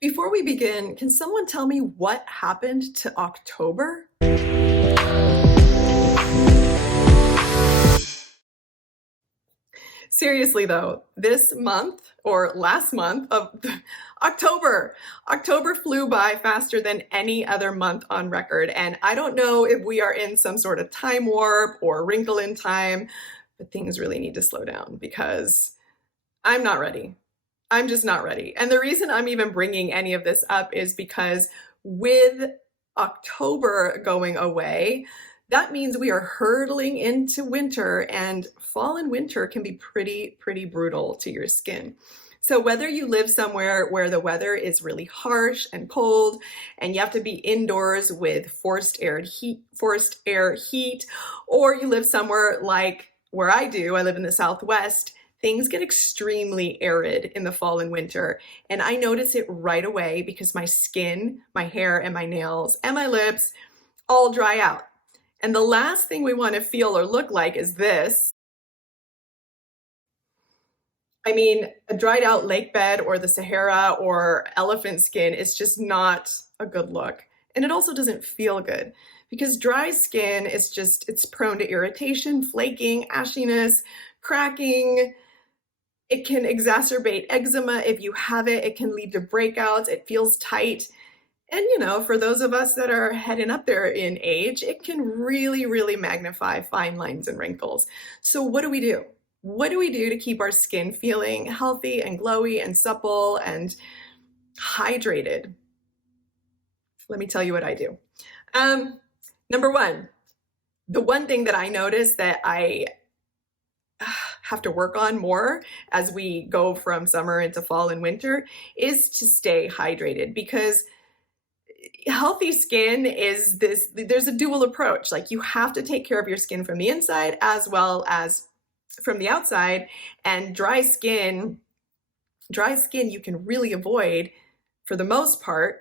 Before we begin, can someone tell me what happened to October? Seriously though, this month or last month of October flew by faster than any other month on record. And I don't know if we are in some sort of time warp or wrinkle in time, but things really need to slow down because I'm not ready. I'm just not ready. And the reason I'm even bringing any of this up is because with October going away, that means we are hurtling into winter, and fall and winter can be pretty brutal to your skin. So whether you live somewhere where the weather is really harsh and cold and you have to be indoors with forced air heat, or you live somewhere like where I do, I live in the Southwest, things get extremely arid in the fall and winter. And I notice it right away because my skin, my hair, and my nails, and my lips all dry out. And the last thing we want to feel or look like is this. I mean, a dried out lake bed or the Sahara or elephant skin is just not a good look. And it also doesn't feel good because dry skin is it's prone to irritation, flaking, ashiness, cracking. It can exacerbate eczema if you have it. It can lead to breakouts. It feels tight. And, for those of us that are heading up there in age, it can really magnify fine lines and wrinkles. So what do we do? What do we do to keep our skin feeling healthy and glowy and supple and hydrated? Let me tell you what I do. Number one, the one thing that I notice that I have to work on more as we go from summer into fall and winter is to stay hydrated, because healthy skin is there's a dual approach. Like, you have to take care of your skin from the inside as well as from the outside. And dry skin you can really avoid, for the most part.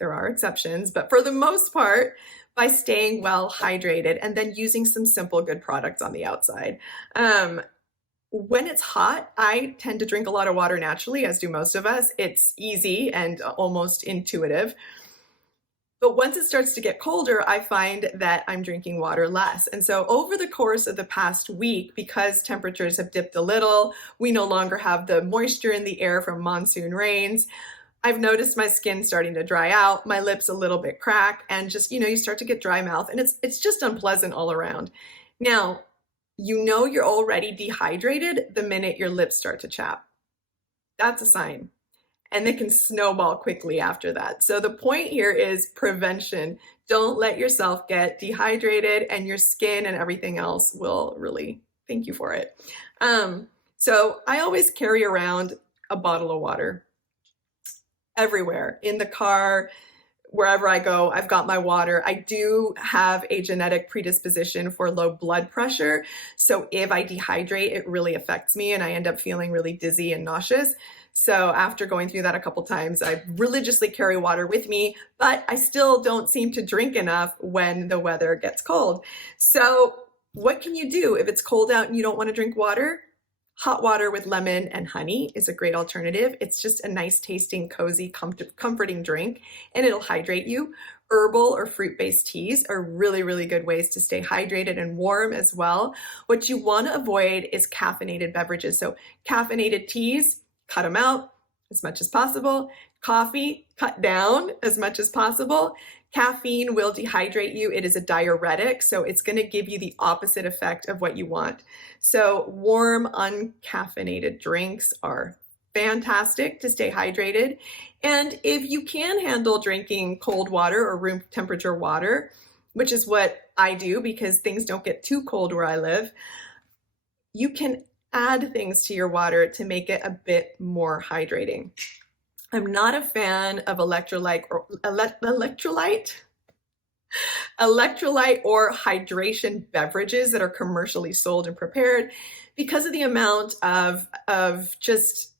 There are exceptions, but for the most part, by staying well hydrated and then using some simple good products on the outside. When it's hot, I tend to drink a lot of water naturally, as do most of us. It's easy and almost intuitive. But once it starts to get colder, I find that I'm drinking water less. And so over the course of the past week, because temperatures have dipped a little, we no longer have the moisture in the air from monsoon rains, I've noticed my skin starting to dry out, my lips a little bit crack, and just, you start to get dry mouth, and it's just unpleasant all around. Now, you're already dehydrated the minute your lips start to chap. That's a sign. And they can snowball quickly after that. So the point here is prevention. Don't let yourself get dehydrated, and your skin and everything else will really thank you for it. So I always carry around a bottle of water everywhere, in the car, wherever I go. I've got my water. I do have a genetic predisposition for low blood pressure. So if I dehydrate, it really affects me and I end up feeling really dizzy and nauseous. So after going through that a couple times, I religiously carry water with me, but I still don't seem to drink enough when the weather gets cold. So what can you do if it's cold out and you don't want to drink water? Hot water with lemon and honey is a great alternative. It's just a nice tasting, cozy, comforting drink, and it'll hydrate you. Herbal or fruit-based teas are really good ways to stay hydrated and warm as well. What you want to avoid is caffeinated beverages. So caffeinated teas, cut them out as much as possible. Coffee, cut down as much as possible. Caffeine will dehydrate you. It is a diuretic, so it's going to give you the opposite effect of what you want. So warm, uncaffeinated drinks are fantastic to stay hydrated. And if you can handle drinking cold water or room temperature water, which is what I do because things don't get too cold where I live, you can add things to your water to make it a bit more hydrating. I'm not a fan of electrolyte or hydration beverages that are commercially sold and prepared because of the amount of just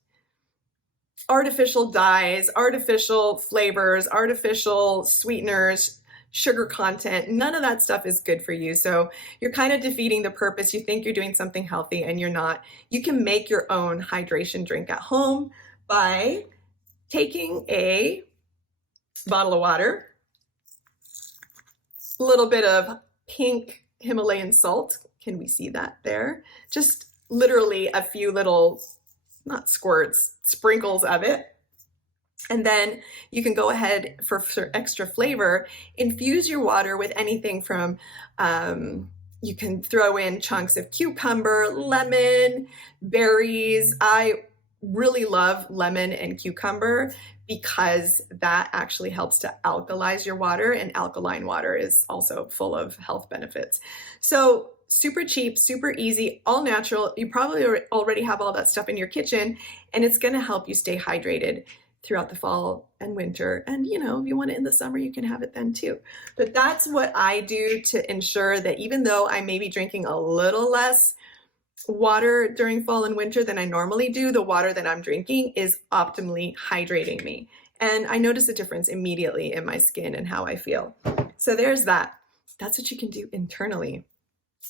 artificial dyes, artificial flavors, artificial sweeteners, sugar content. None of that stuff is good for you. So you're kind of defeating the purpose. You think you're doing something healthy and you're not. You can make your own hydration drink at home by taking a bottle of water, a little bit of pink Himalayan salt. Can we see that there? Just literally a few little, not squirts, sprinkles of it. And then you can go ahead for extra flavor, infuse your water with anything from, you can throw in chunks of cucumber, lemon, berries. I really love lemon and cucumber because that actually helps to alkalize your water, and alkaline water is also full of health benefits. So super cheap, super easy, all natural. You probably already have all that stuff in your kitchen, and it's going to help you stay hydrated throughout the fall and winter. And you know, if you want it in the summer, you can have it then too. But that's what I do to ensure that even though I may be drinking a little less water during fall and winter than I normally do, the water that I'm drinking is optimally hydrating me. And I notice a difference immediately in my skin and how I feel. So there's that. That's what you can do internally.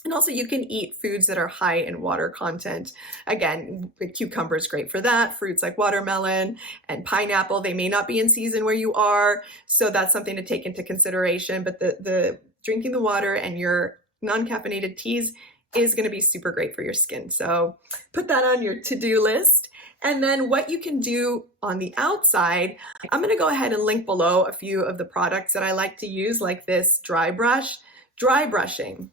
And also you can eat foods that are high in water content. Again, cucumber is great for that. Fruits like watermelon and pineapple, they may not be in season where you are. So that's something to take into consideration. But the drinking the water and your non-caffeinated teas is going to be super great for your skin. So put that on your to-do list. And then what you can do on the outside, I'm going to go ahead and link below a few of the products that I like to use, like this dry brush. Dry brushing.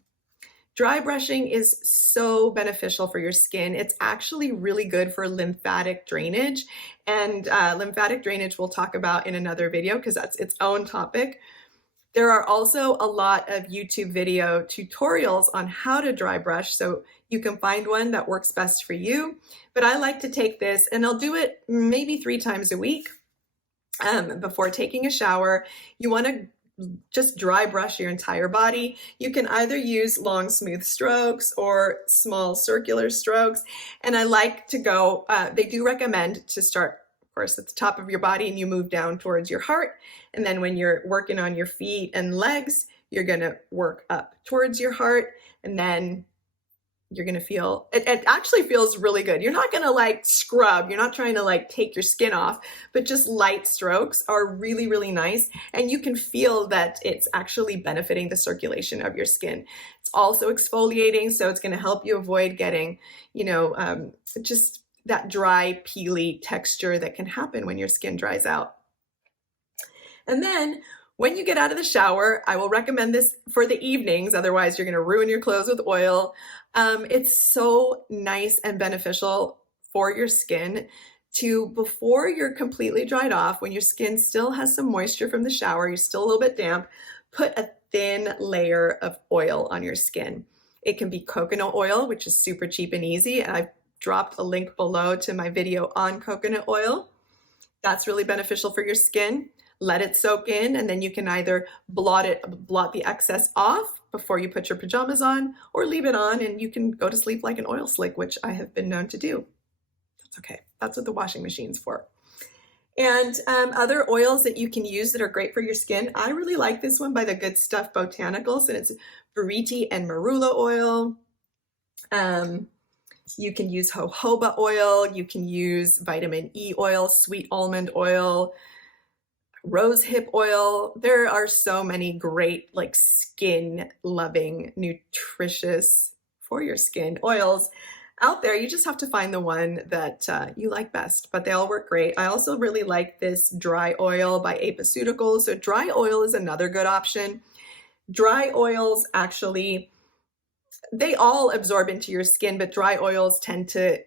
Dry brushing is so beneficial for your skin. It's actually really good for lymphatic drainage. And lymphatic drainage we'll talk about in another video because that's its own topic. There are also a lot of YouTube video tutorials on how to dry brush, so you can find one that works best for you. But I like to take this, and I'll do it maybe 3 times a week before taking a shower. You want to just dry brush your entire body. You can either use long, smooth strokes or small circular strokes. And I like to go, they do recommend to start, of course, at the top of your body and you move down towards your heart. And then when you're working on your feet and legs, you're going to work up towards your heart. And then you're going to feel, it actually feels really good. You're not going to like scrub. You're not trying to like take your skin off, but just light strokes are really, really nice. And you can feel that it's actually benefiting the circulation of your skin. It's also exfoliating. So it's going to help you avoid getting, you know, just that dry, peely texture that can happen when your skin dries out. And then when you get out of the shower, I will recommend this for the evenings. Otherwise, you're going to ruin your clothes with oil. It's so nice and beneficial for your skin to, before you're completely dried off, when your skin still has some moisture from the shower, you're still a little bit damp, put a thin layer of oil on your skin. It can be coconut oil, which is super cheap and easy. And I've dropped a link below to my video on coconut oil. That's really beneficial for your skin. Let it soak in, and then you can either blot the excess off before you put your pajamas on, or leave it on and you can go to sleep like an oil slick, which I have been known to do. That's okay. That's what the washing machine's for. And other oils that you can use that are great for your skin. I really like this one by the Good Stuff Botanicals, and it's Buriti and Marula oil. You can use jojoba oil. You can use vitamin E oil, sweet almond oil, rose hip oil. There are so many great, like, skin loving, nutritious for your skin oils out there. You just have to find the one that you like best, but they all work great. I also really like this dry oil by Apaceuticals. So dry oil is another good option. Dry oils actually, they all absorb into your skin, but dry oils tend to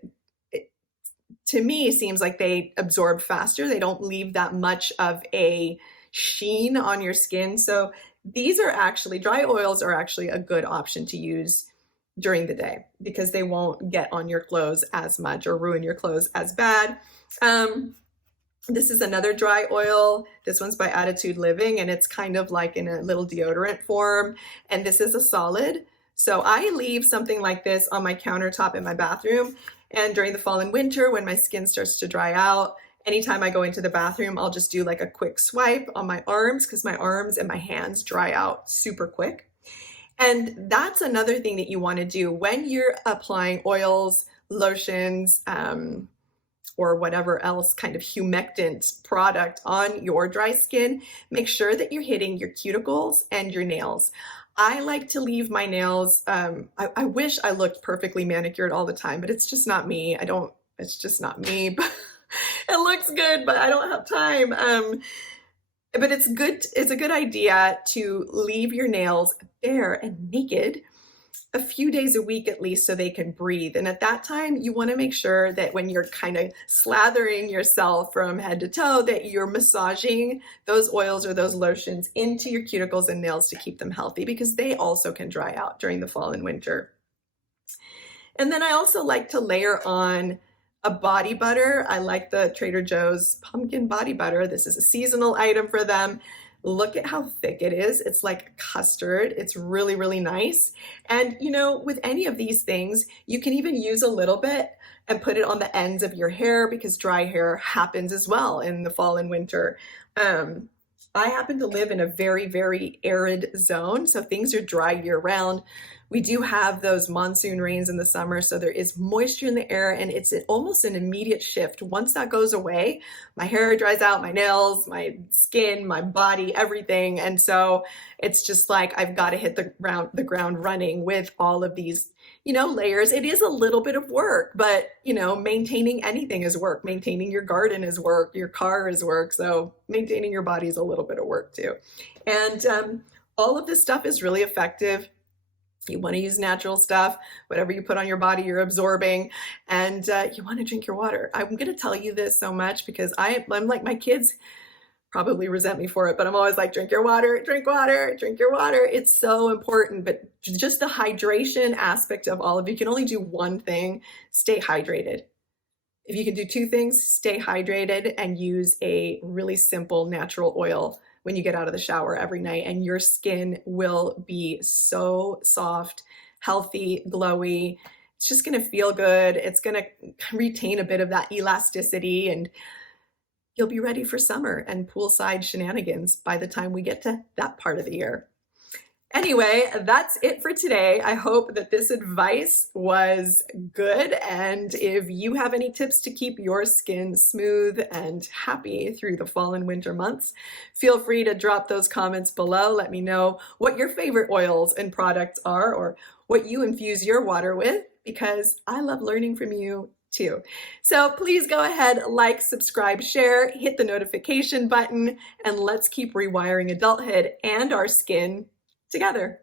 me, seems like they absorb faster. They don't leave that much of a sheen on your skin. So these are actually, dry oils are actually a good option to use during the day because they won't get on your clothes as much or ruin your clothes as bad. This is another dry oil. This one's by Attitude Living, and it's kind of like in a little deodorant form. And this is a solid. So I leave something like this on my countertop in my bathroom. And during the fall and winter, when my skin starts to dry out, anytime I go into the bathroom, I'll just do like a quick swipe on my arms because my arms and my hands dry out super quick. And that's another thing that you want to do when you're applying oils, lotions, or whatever else kind of humectant product on your dry skin, make sure that you're hitting your cuticles and your nails. I like to leave my nails, I wish I looked perfectly manicured all the time, but it's just not me. It's just not me. But it looks good, but I don't have time. But it's a good idea to leave your nails bare and naked a few days a week at least so they can breathe. And at that time, you want to make sure that when you're kind of slathering yourself from head to toe, that you're massaging those oils or those lotions into your cuticles and nails to keep them healthy, because they also can dry out during the fall and winter. And then I also like to layer on a body butter. I like the Trader Joe's pumpkin body butter. This is a seasonal item for them. Look at how thick it is. It's like custard. It's really, really nice. And you know, with any of these things, you can even use a little bit and put it on the ends of your hair, because dry hair happens as well in the fall and winter. I happen to live in a very, very arid zone, so things are dry year round. We do have those monsoon rains in the summer, so there is moisture in the air, and it's almost an immediate shift. Once that goes away, my hair dries out, my nails, my skin, my body, everything. And so it's just like I've got to hit the ground running with all of these, you know, layers. It is a little bit of work, but you know, maintaining anything is work. Maintaining your garden is work. Your car is work. So maintaining your body is a little bit of work too. And all of this stuff is really effective. You want to use natural stuff. Whatever you put on your body, you're absorbing. And you want to drink your water. I'm going to tell you this so much because I'm like, my kids probably resent me for it, but I'm always like, drink your water, drink water, drink your water. It's so important. But just the hydration aspect of all of it, you can only do one thing: stay hydrated. If you can do two things, stay hydrated and use a really simple natural oil when you get out of the shower every night, and your skin will be so soft, healthy, glowy. It's just going to feel good. It's going to retain a bit of that elasticity, and you'll be ready for summer and poolside shenanigans by the time we get to that part of the year. Anyway, that's it for today. I hope that this advice was good. And if you have any tips to keep your skin smooth and happy through the fall and winter months, feel free to drop those comments below. Let me know what your favorite oils and products are, or what you infuse your water with, because I love learning from you too. So please go ahead, like, subscribe, share, hit the notification button, and let's keep rewiring adulthood and our skin together.